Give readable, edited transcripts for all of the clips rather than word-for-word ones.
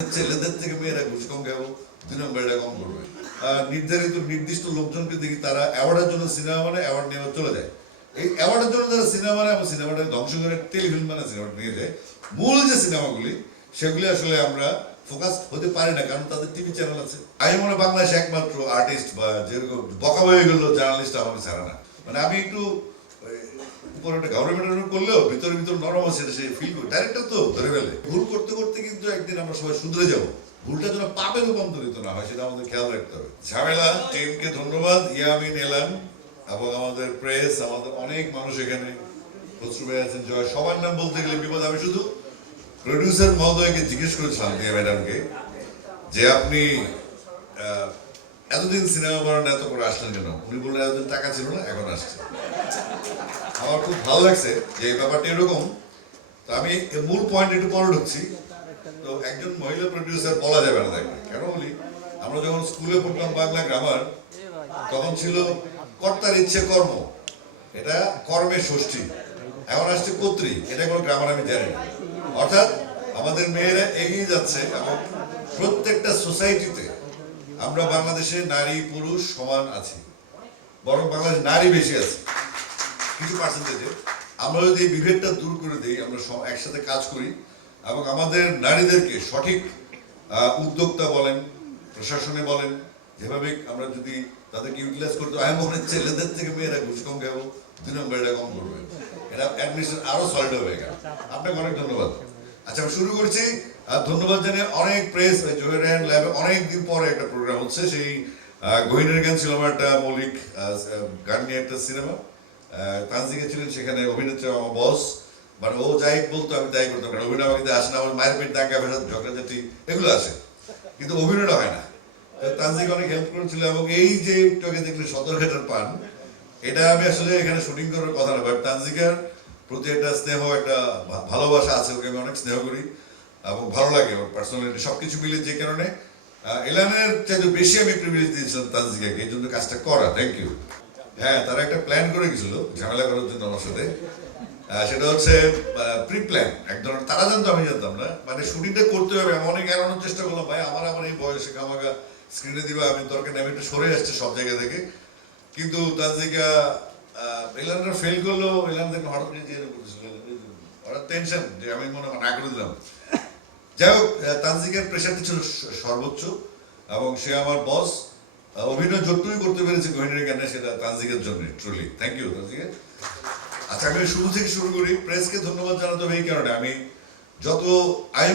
ছেলেদের থেকে মেয়েরা ঘুষ কম খাবো, 2 নম্বর এটা কম করবে। নির্ধারিত নির্দিষ্ট লোকজনকে দেখি তারা অ্যাওয়ার্ডের জন্য সিনেমা মানে অ্যাওয়ার্ড নিয়ে চলে যায়। এই অ্যাওয়ার্ডের জন্য তারা সিনেমা মানে এবং সিনেমাটা ধ্বংস করে টেলিফিল্ম মানে সিনেমাটা নিয়ে যায়। মূল যে সিনেমাগুলি সেগুলি আসলে আমরা ফোকাস হতে পারি না, কারণ তাদের টিভি চ্যানেল আছে। আমি মনে হয় বাংলাদেশে একমাত্র আর্টিস্ট বা যেরকম বকা হয়ে গেল জার্নালিস্ট আমাকে ছাড়া না। মানে আমি একটু উপরে একটা গভর্নমেন্টের করলেও ভিতরে নরম আছে, সে ফিল করি। ডাইরেক্টর তো ধরে ফেলে। ভুল করতে করতে কিন্তু একদিন আমরা সবাই শুধরে যাবো। ভুলটা যেন পাপে রূপান্তরিত না হয় সেটা আমাদের খেয়াল রাখতে হবে। ঝামেলা টিমকে ধন্যবাদ, ইয়ামিন, এলান এবং আমাদের প্রেস, আমাদের অনেক মানুষ এখানে, খসরু ভাই আছেন, জয়, সবার নাম বলতে গেলে বিপদ। আমি শুধু প্রডিউসার মহোদয়কে জিজ্ঞেস করেছিলাম দিয়া ম্যাডামকে যে আপনি এতদিন সিনেমা করেন, এত করে আসলেন কেন? উনি বললেন এতদিন টাকা ছিল না, এখন আসছে। আমার খুব ভালো লাগছে যে এই ব্যাপারটা এরকম। তো আমি মূল পয়েন্ট একটু পরে ঢুকছি। তো একজন মহিলা প্রডিউসার বলা যাবে না তাকে, কেন বলি, আমরা যখন স্কুলে পড়লাম বাংলা গ্রামার, তখন ছিল কর্তার ইচ্ছে কর্ম, এটা কর্মে ষষ্ঠী। এখন আসছে কর্ত্রী, এটা কোনো গ্রামার আমি জানি না। অর্থাৎ আমাদের মেয়েরা এগিয়ে যাচ্ছে এবং প্রত্যেকটা সোসাইটিতে আমরা বাংলাদেশে নারী পুরুষ সমান আছি, বরং বাংলাদেশে নারী বেশি আছে কিছু পার্সেন্টেজে। আমরা যদি এই বিভেদটা দূর করে দিই, আমরা একসাথে কাজ করি এবং আমাদের নারীদেরকে সঠিক উদ্যোক্তা বলেন, প্রশাসনে বলেন, যেভাবে আমরা যদি তাদেরকে ইউটিলাইজ করতে, আমি মনে হয় ছেলেদের থেকে মেয়েরা ঘুষ কম খাবো, 2 নম্বর এটা কম করবে, এটা অ্যাডমিনিস্ট্রেশন আরো সলিড হবে। আপনাকে অনেক ধন্যবাদ। আচ্ছা, আমি শুরু করছি। ধন্যবাদ জানিয়ে অনেক প্রেস, জহির রায়হান ল্যাবে অনেকদিন পরে একটা প্রোগ্রাম হচ্ছে। সেই গহিনের গান ছিল আমার একটা মৌলিক গান নিয়ে একটা সিনেমা। তানজিকে ছিলেন সেখানে, অভিনেত্রী আমার বস, মানে ও যাই বলতো আমি তাই করতাম, কারণ অভিনয় আমাকে আসে না। আমার মায়ের পেট, দাঙ্গা ফেসাদ, ঝগড়াঝাটি এগুলো আসে, কিন্তু অভিনয়টা হয় না। তানজিকে অনেক হেল্প করেছিল এবং এই যে একটুকে দেখলে সদরঘাটের পান, এটা আমি আসলে এখানে শুটিং করার কথা না, বাট তানজিকার প্রতি একটা স্নেহ, একটা ভালোবাসা আছে। ওকে আমি অনেক স্নেহ করি এবং ভালো লাগে ওর পার্সোনালিটি, সবকিছু মিলে। যে কারণে এলানের চাইতে বেশি আমি প্রিভিলেজ দিয়েছিলাম তানজিকাকে, এই জন্য কাজটা করা। Thank you. হ্যাঁ, তারা একটা প্ল্যান করে গেছিল ঝামেলা করার জন্য আমার সাথে। সেটা হচ্ছে প্রি প্ল্যান এক ধরনের। তারা জানতো, আমি জানতাম না। মানে শুটিংটা করতে হবে, আমি অনেক এড়ানোর চেষ্টা করলাম। ভাই আমার এই বয়সে আমাকে স্ক্রিনে দিবা, আমি দরকার নেই, আমি একটু সরে আসছে সব জায়গা থেকে। কিন্তু তানজিকা এলানটা ফেল করলো। এলান দেখে হঠাৎ করে দিয়ে করতেছিল, হঠাৎ টেনশন যে আমি মনে না করে দিলাম। যাই হোক, তানজিকার প্রেশারটা ছিল সর্বোচ্চ এবং সে আমার বস। অভিনয় যতটুকুই করতে পেরেছে গহিনের গানে, সেটা তানজিকার জন্য। Truly thank you Tanjika. আচ্ছা, আমি শুরু থেকে শুরু করি। প্রেসকে ধন্যবাদ জানাতে হবে এই কারণে, আমি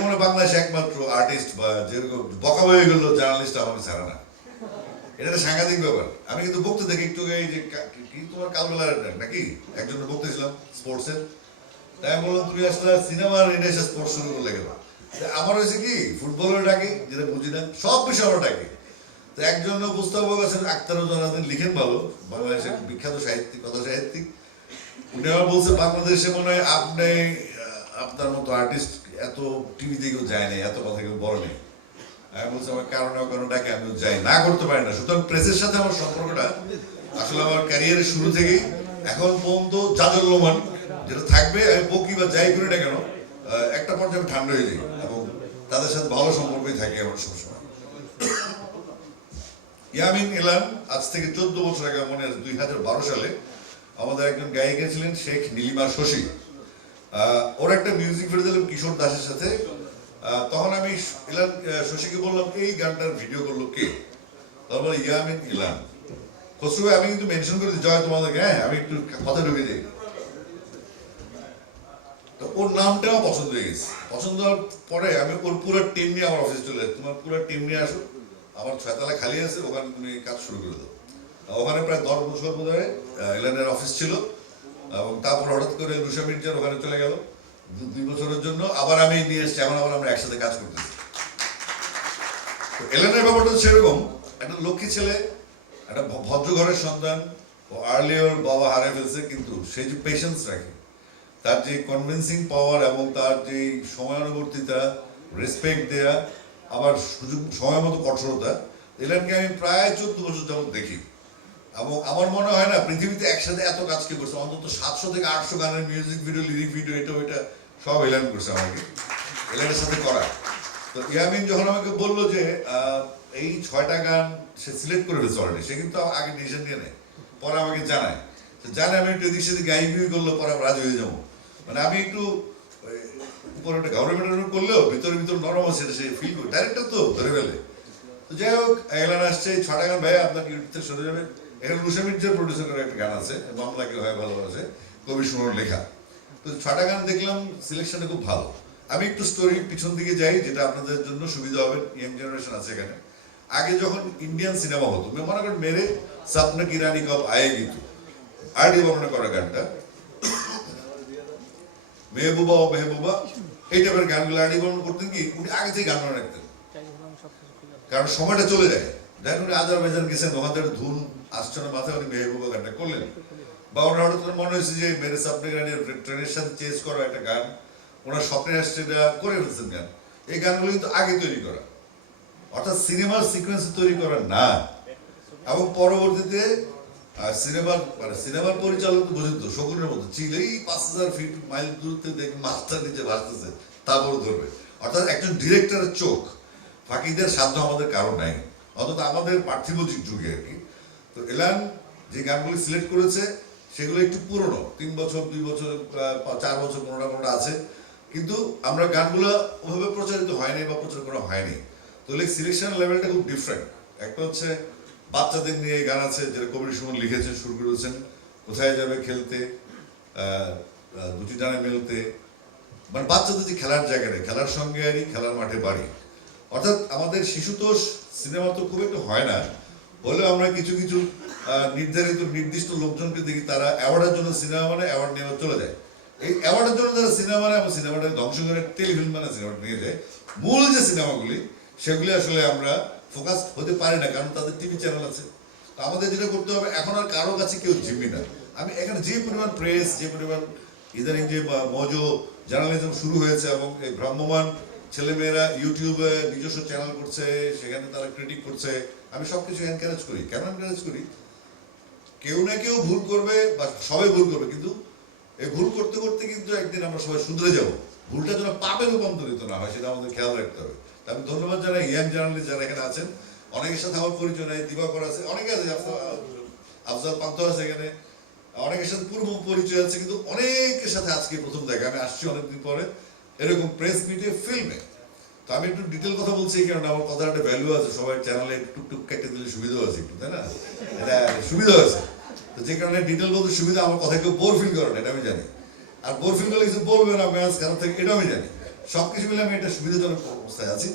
মনে বাংলাদেশে একমাত্র আর্টিস্ট বা যেরকম বকা হয়ে গেল জার্নালিস্ট আমাকে ছাড়া না। এটা একটা সাংঘাতিক ব্যাপার। আমি কিন্তু বকতে দেখি একটু, এই যে কি তোমার কালবেলার নাকি একজন বকতেছিলাম স্পোর্টসের, তাই আমি বললাম তুমি আসলে সিনেমার ইন্ডাস্ট্রি স্পোর্টস শুরু করলে কেন? আমার হয়েছে কি, ফুটবলের ডাকে, যেটা বুঝি না, সব বিষয় আমরা ডাকে। তো একজন উপস্থাপক আছেন আখতারুজ্জামান, লিখেন ভালো, বাংলাদেশের বিখ্যাত সাহিত্যিক, কথা সাহিত্যিক। উনি আমার বলছে বাংলাদেশে মনে হয় আপনার মতো আর্টিস্ট এত টিভিতে কেউ যায় না, এত কথা কেউ বলে নেই। আমি বলছি আমার কারণ ডাকে আমি যাই না, করতে পারি না। সুতরাং প্রেসের সাথে আমার সম্পর্কটা আসলে আমার ক্যারিয়ারের শুরু থেকেই এখন পর্যন্ত জাজল্যমান, যেটা থাকবে। আমি বকি বা যাই করি না কেন, একটা পর্যায়ে আমি ঠান্ডা হয়ে যাই এবং তাদের সাথে ভালো সম্পর্কই থাকে আমার সবসময়। ইয়ামিন, এলান আজ থেকে 14 বছর আগে, মনে আছে 2012 সালে আমাদের একজন গায়িকা ছিলেন শেখ নীলিমা শশী। ওর একটা মিউজিক ভিডিও দিলাম কিশোর দাসের সাথে। তখন আমি এলান শশীকে বললাম এই গানটার ভিডিও করলো কে? তারপর ইয়ামিন, এলান। খসরু আমি কিন্তু মেনশন করে দিই, জয় তোমাদেরকে, হ্যাঁ আমি একটু কথা ঢুকে যাই। তো ওর নামটাও পছন্দ হয়ে গেছে। পছন্দ হওয়ার পরে আমি ওর পুরো টিম নিয়ে আমার অফিসে চলে যাই। তোমার পুরো টিম নিয়ে আসো, আমার 6 তলা খালি আছে, ওখানে তুমি কাজ শুরু করে দাও। ওখানে প্রায় 10 বছর বোধহয় এলানের অফিস ছিল এবং তারপর হঠাৎ করে রুষা মির্জার ওখানে চলে গেল 2 বছরের জন্য। আবার আমি নিয়ে এসেছি, এখন আবার আমরা একসাথে কাজ করতেছি। এলানের ব্যাপারটা সেরকম, একটা লক্ষ্মী ছেলে, একটা ভদ্র ঘরের সন্তান। ও আর্লি ওর বাবা হারিয়ে ফেলছে, কিন্তু সে যে পেশেন্স রাখে, তার যে কনভিন্সিং পাওয়ার এবং তার যে সময়ানুবর্তিতা, রেসপেক্ট দেয়া, আবার সময় মতো কঠোরতা, এলানকে আমি প্রায় 14 বছর যাবত দেখি। এবং আমার মনে হয় না পৃথিবীতে একসাথে এত কাজ কি করছে, অন্তত 700 থেকে 800 গানের মিউজিক ভিডিও, লিরিক ভিডিও, এটা ওইটা সব এলান করছে আমাকে, এলানের সাথে করা। তো ইয়ামিন যখন আমাকে বললো যে এই 6টা গান সে সিলেক্ট করে ফেলছে অলরেডি, সে কিন্তু আগে ডিসিশন নিয়ে নেয়, পরে আমাকে জানায়, তো জানে আমি একটু এদিক সেদিক গাই গুই করলো, পরে আমি রাজি হয়ে যাবো। মানে আমি একটু উপরে একটা গভর্নমেন্ট করলেও ভিতরে ভিতরে নরম আছে, সে ফিল করি, ডাইরেক্টর তো ধরে ফেলে। তো যাই হোক, এলান আসছে 6টা গান, ভাই আপনার ইউটিউব থেকে সরে যাবে। এখানে লুসামির্জের প্রডিউসার করে একটা গান আছে, মামলাকে হয় ভালোবাসে, কবি সুমন লেখা। তো 6টা গান দেখলাম, সিলেকশনটা খুব ভালো। আমি একটু স্টোরি পিছন দিকে যাই, যেটা আপনাদের জন্য সুবিধা হবে, ইয়াং জেনারেশন আছে এখানে। আগে যখন ইন্ডিয়ান সিনেমা হতো, মনে করেন মেরে স্বপ্ন কি রানী কব আয়েগি তু, আরডি বর্ণনা করা গানটা, মেহবুবা ও মেহবুবা, এই টাইপের গানগুলো আরডি বর্ণনা করতেন কি, উনি আগে থেকে গান মনে রাখতেন, কারণ সময়টা চলে যায়। দেখেন উনি আজারবাইজান গেছেন, ওখানে ধুন আসছে না মাথায়, উনি মেহবুবা গানটা করলেন। বা ওনার হঠাৎ মনে হয়েছে যে মেরে স্বপ্নে গানের ট্রেনের সাথে চেঞ্জ করা একটা গান, ওনার স্বপ্নে আসছে, এটা করে ফেলছেন গান। এই গানগুলো কিন্তু আগে তৈরি করা, অর্থাৎ সিনেমার সিকোয়েন্স তৈরি করা না। এবং পরবর্তীতে সিনেমার মানে সিনেমার পরিচালক বুঝেন তো, শকুনের মতো চিলেই 5000 ফিট মাইল দূরত্বে দেখে মাছটা নিচে ভাসতেছে, তারপরে ধরবে। অর্থাৎ একজন ডিরেক্টরের চোখ, ফাঁকিদের সাধ্য আমাদের কারণ নাই, অন্তত আমাদের পার্থিব যুগে আর কি। তো এলান যে গানগুলি সিলেক্ট করেছে সেগুলো একটু পুরনো, 3 বছর 2 বছর 4 বছর কোনোটা কোনোটা আছে, কিন্তু আমরা গানগুলো ওভাবে প্রচারিত হয়নি বা প্রচার করা হয়নি। তো সিলেকশন লেভেলটা খুব ডিফারেন্ট। একটা হচ্ছে বাচ্চাদের নিয়ে গান আছে, যেটা কবির সুমন লিখেছেন, সুর করেছেন, কোথায় যাবে খেলতে, দুটি ডানে মেলতে, মানে বাচ্চাদের যে খেলার জায়গা নেই, খেলার সঙ্গে আনি, খেলার মাঠে বাড়ি। অর্থাৎ আমাদের শিশুতোষ সিনেমা তো খুব একটু হয় না, হলেও আমরা কিছু কিছু নির্ধারিত নির্দিষ্ট লোকজনকে দেখি, তারা অ্যাওয়ার্ডের জন্য সিনেমা মানে অ্যাওয়ার্ড নিয়ে চলে যায়। এই অ্যাওয়ার্ডের জন্য যারা সিনেমা মানে এবং সিনেমাটা ধ্বংস করে টেলিফিল্ম মানে সিনেমাটা নিয়ে যায়, মূল যে সিনেমাগুলি সেগুলি আসলে আমরা ফোকাস হতে পারি না, কারণ তাদের টিভি চ্যানেল আছে। তো আমাদের যেটা করতে হবে, এখন আর কারো কাছে কেউ জিম্মি না। আমি এখানে যে পরিমাণ প্রেস, যে পরিমাণ ইদানিং যে মজো জার্নালিজম শুরু হয়েছে, এবং এই ভ্রাম্যমান ছেলেমেয়েরা ইউটিউবে নিজস্ব চ্যানেল করছে, সেখানে তারা ক্রিটিক করছে, আমি সবকিছু এনকারেজ করি। কেন এনকারেজ করি? কেউ না কেউ ভুল করবে বা সবাই ভুল করবে, কিন্তু এই ভুল করতে করতে কিন্তু একদিন আমরা সবাই শুধরে যাব। ভুলটা যেন পাপে রূপান্তরিত না হয়, সেটা আমাদের খেয়াল রাখতে হবে। আমি ধন্যবাদ জানাই ইয়াং জার্নালিস্ট যারা এখানে আছেন, অনেকের সাথে আমার পরিচয় নাই, দিবাকর আছে, অনেকে আছে, আফজাল পান্ত আছে এখানে, অনেকের সাথে পূর্ব পরিচয় আছে, কিন্তু অনেকের সাথে আজকে প্রথম দেখা। আমি আসছি অনেকদিন পরে এরকম প্রেস মিটে, ফিল্মে। তো আমি একটু ডিটেল কথা বলছি এই কারণে, আমার কথার একটা ভ্যালু আছে, সবাই চ্যানেলে টুকটুক কেটে দিলে সুবিধা আছে একটু, তাই না? এটা সুবিধা আছে, তো যে কারণে ডিটেল বলতে সুবিধা, আমার কথা কেউ বোর ফিল করে না, এটা আমি জানি। আর বোর ফিল করলে কিছু বলবে না, ম্যাচ খারাপ থাকে, এটা আমি জানি। সবকিছু মিলে আমি একটা সুবিধাজনক অবস্থায় আছি।